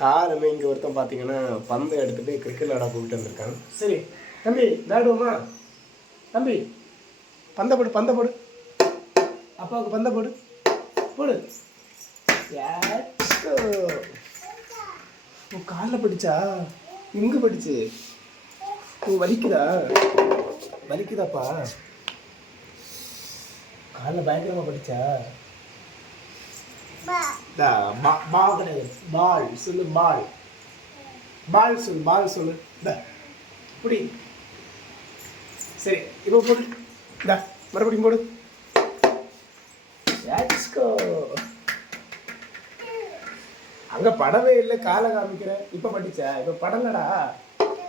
காலமே இங்கே ஒருத்தன் பார்த்தீங்கன்னா பந்தை எடுத்துகிட்டு கிரிக்கெட் விளாட போயிட்டு வந்திருக்கான். சரி தம்பி விளையாடுவோமா? தம்பி பந்த போடு பந்த போடு. அப்பாவுக்கு பந்த போடு. போடு. உன் காலில் படிச்சா? எங்கே படிச்சு. உன் வலிக்குதா? வலிக்குதாப்பா. காலில் பயங்கரமாக படிச்சா? தா, பா- பால் கிடையாது பால் சொல்லு மால். பால் சொல்லு பால் சொல்லு. தா புடி. சரி இப்போ போடு. இந்த மறுபடியும் போடு. அங்க படவே இல்லை காலை காமிக்கிறேன். இப்ப படிச்சா இப்ப படலடா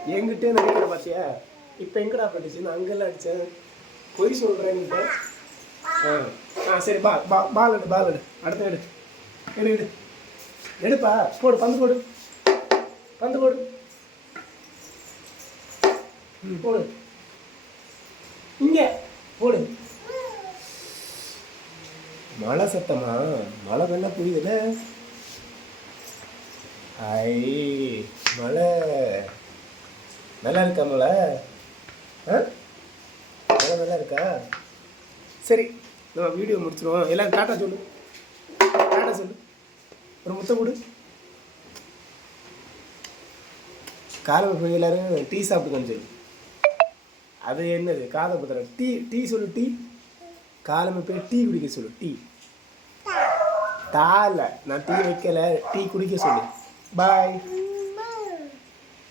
எங்கிட்டே நினைக்கிற பாத்தியா? இப்ப எங்கடா படிச்சு நான் அங்கெல்லாம் அடிச்சேன். பொய் சொல்றேன் ஆ ஆ சரி பா பா பால் எடு பால் எடு. அடுத்த எடு. எடு எடு எடுப்பா. போடு பந்து போடு. பந்து போடு. ம் போடு. இங்கே போடு. மழை சத்தமா? மழை வேணா புரியுதுல்ல ஐ மழை. நல்லா இருக்கா மழை? ஆ? மழை நல்லா இருக்கா? சரி நம்ம வீடியோ முடிச்சிருவோம். எல்லாரும் டாட்டா சொல்லு. டாட்டா சொல்லு. ஒரு முத்தம் கொடு காலை போய் எல்லாரும் டீ சாப்பிட்டுக்கன்னு சொல்லு அது என்னது? காதை பத்திர டீ டீ சொல்லு டீ. காலமை போய் டீ குடிக்க சொல்லு டீ. தால நான் டீ வைக்கல. டீ குடிக்க சொல்லு. பாய்